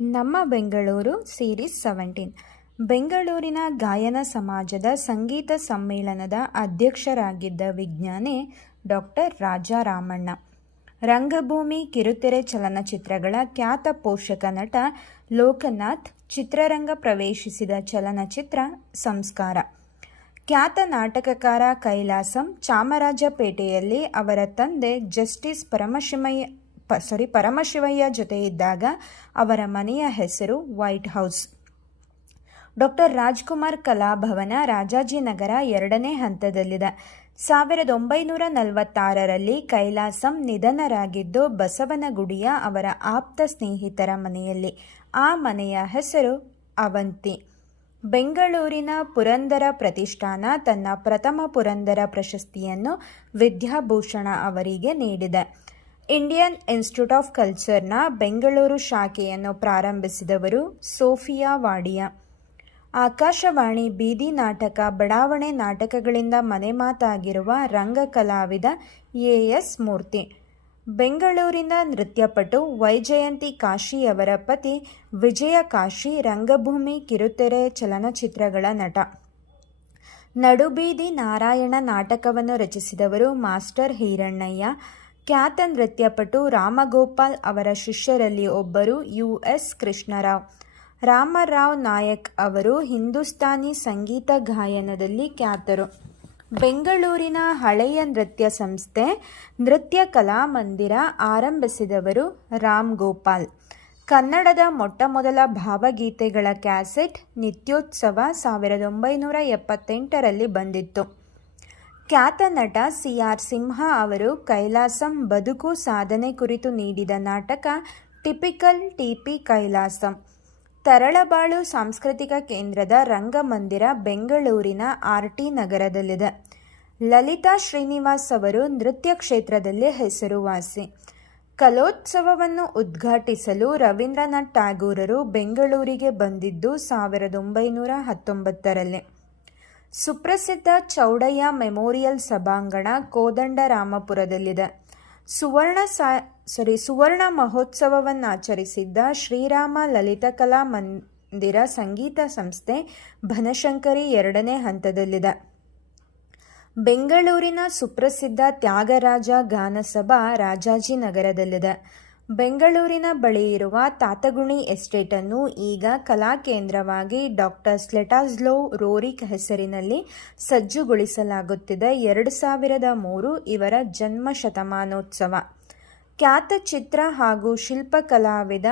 ನಮ್ಮ ಬೆಂಗಳೂರು ಸೀರೀಸ್ 17 ಬೆಂಗಳೂರಿನ ಗಾಯನ ಸಮಾಜದ ಸಂಗೀತ ಸಮ್ಮೇಳನದ ಅಧ್ಯಕ್ಷರಾಗಿದ್ದ ವಿಜ್ಞಾನಿ ಡಾಕ್ಟರ್ ರಾಜಾ ರಾಮಣ್ಣ. ರಂಗಭೂಮಿ, ಕಿರುತೆರೆ ಚಲನಚಿತ್ರಗಳ ಖ್ಯಾತ ಪೋಷಕ ನಟ ಲೋಕನಾಥ್ ಚಿತ್ರರಂಗ ಪ್ರವೇಶಿಸಿದ ಚಲನಚಿತ್ರ ಸಂಸ್ಕಾರ. ಖ್ಯಾತ ನಾಟಕಕಾರ ಕೈಲಾಸಂ ಚಾಮರಾಜಪೇಟೆಯಲ್ಲಿ ಅವರ ತಂದೆ ಜಸ್ಟಿಸ್ ಪರಮಶಿವಯ್ಯ ಜೊತೆ ಇದ್ದಾಗ ಅವರ ಮನೆಯ ಹೆಸರು white house. Doctor Rajkumar Kalabhavan Rajajinagar 2ನೇ ಹಂತದಲ್ಲಿದೆ. 1946ರಲ್ಲಿ ಕೈಲಾಸಂ ನಿಧನರಾಗಿದ್ದು ಬಸವನಗುಡಿಯ ಅವರ ಆಪ್ತ ಸ್ನೇಹಿತರ ಮನೆಯಲ್ಲಿ. ಆ ಮನೆಯ ಹೆಸರು ಅವಂತಿ. ಬೆಂಗಳೂರಿನ ಪುರಂದರ ಪ್ರತಿಷ್ಠಾನ ತನ್ನ ಪ್ರಥಮ ಪುರಂದರ ಪ್ರಶಸ್ತಿಯನ್ನು ವಿದ್ಯಾಭೂಷಣ ಅವರಿಗೆ ನೀಡಿದೆ. ಇಂಡಿಯನ್ ಇನ್ಸ್ಟಿಟ್ಯೂಟ್ ಆಫ್ ಕಲ್ಚರ್ನ ಬೆಂಗಳೂರು ಶಾಖೆಯನ್ನು ಪ್ರಾರಂಭಿಸಿದವರು ಸೋಫಿಯಾ ವಾಡಿಯಾ. ಆಕಾಶವಾಣಿ ಬೀದಿ ನಾಟಕ, ಬಡಾವಣೆ ನಾಟಕಗಳಿಂದ ಮನೆಮಾತಾಗಿರುವ ರಂಗ ಕಲಾವಿದ ಎಸ್ ಮೂರ್ತಿ. ಬೆಂಗಳೂರಿನ ನೃತ್ಯಪಟು ವೈಜಯಂತಿ ಕಾಶಿಯವರ ಪತಿ ವಿಜಯ ಕಾಶಿ ರಂಗಭೂಮಿ, ಕಿರುತೆರೆ ಚಲನಚಿತ್ರಗಳ ನಟ. ನಡುಬೀದಿ ನಾರಾಯಣ ನಾಟಕವನ್ನು ರಚಿಸಿದವರು ಮಾಸ್ಟರ್ ಹಿರಣ್ಣಯ್ಯ. ಖ್ಯಾತ ನೃತ್ಯಪಟು ರಾಮಗೋಪಾಲ್ ಅವರ ಶಿಷ್ಯರಲ್ಲಿ ಒಬ್ಬರು US ಕೃಷ್ಣರಾವ್. ರಾಮರಾವ್ ನಾಯಕ್ ಅವರು ಹಿಂದೂಸ್ತಾನಿ ಸಂಗೀತ ಗಾಯನದಲ್ಲಿ ಖ್ಯಾತರು. ಬೆಂಗಳೂರಿನ ಹಳೆಯ ನೃತ್ಯ ಸಂಸ್ಥೆ ನೃತ್ಯ ಕಲಾಮಂದಿರ ಆರಂಭಿಸಿದವರು ರಾಮ್ ಗೋಪಾಲ್. ಕನ್ನಡದ ಮೊಟ್ಟಮೊದಲ ಭಾವಗೀತೆಗಳ ಕ್ಯಾಸೆಟ್ ನಿತ್ಯೋತ್ಸವ 1978ರಲ್ಲಿ ಬಂದಿತ್ತು. ಖ್ಯಾತ ನಟ CR ಸಿಂಹ ಅವರು ಕೈಲಾಸಂ ಬದುಕು ಸಾಧನೆ ಕುರಿತು ನೀಡಿದ ನಾಟಕ ಟಿಪಿಕಲ್ TP ಕೈಲಾಸಂ. ತರಳಬಾಳು ಸಾಂಸ್ಕೃತಿಕ ಕೇಂದ್ರದ ರಂಗಮಂದಿರ ಬೆಂಗಳೂರಿನ RT ನಗರದಲ್ಲಿದೆ. ಲಲಿತಾ ಶ್ರೀನಿವಾಸ್ ಅವರು ನೃತ್ಯ ಕ್ಷೇತ್ರದಲ್ಲಿ ಹೆಸರುವಾಸಿ. ಕಲೋತ್ಸವವನ್ನು ಉದ್ಘಾಟಿಸಲು ರವೀಂದ್ರನಾಥ್ ಟ್ಯಾಗೂರರು ಬೆಂಗಳೂರಿಗೆ ಬಂದಿದ್ದು 1919ರಲ್ಲಿ. ಸುಪ್ರಸಿದ್ಧ ಚೌಡಯ್ಯ ಮೆಮೋರಿಯಲ್ ಸಭಾಂಗಣ ಕೋದಂಡರಾಮಪುರದಲ್ಲಿದೆ. ಸುವರ್ಣ ಮಹೋತ್ಸವವನ್ನಾಚರಿಸಿದ್ದ ಶ್ರೀರಾಮ ಲಲಿತಕಲಾ ಮಂದಿರ ಸಂಗೀತ ಸಂಸ್ಥೆ ಬನಶಂಕರಿ 2ನೇ ಹಂತದಲ್ಲಿದೆ. ಬೆಂಗಳೂರಿನ ಸುಪ್ರಸಿದ್ಧ ತ್ಯಾಗರಾಜ ಗಾನಸಭಾ ರಾಜಾಜಿನಗರದಲ್ಲಿದೆ. ಬೆಂಗಳೂರಿನ ಬಳಿ ಇರುವ ತಾತಗುಣಿ ಎಸ್ಟೇಟನ್ನು ಈಗ ಕಲಾ ಕೇಂದ್ರವಾಗಿ ಡಾಕ್ಟರ್ ಸ್ಲೆಟಾಸ್ಲೋ ರೋರಿಕ್ ಹೆಸರಿನಲ್ಲಿ ಸಜ್ಜುಗೊಳಿಸಲಾಗುತ್ತಿದೆ. 2003 ಇವರ ಜನ್ಮ ಶತಮಾನೋತ್ಸವ. ಖ್ಯಾತ ಚಿತ್ರ ಹಾಗೂ ಶಿಲ್ಪ ಕಲಾವಿದ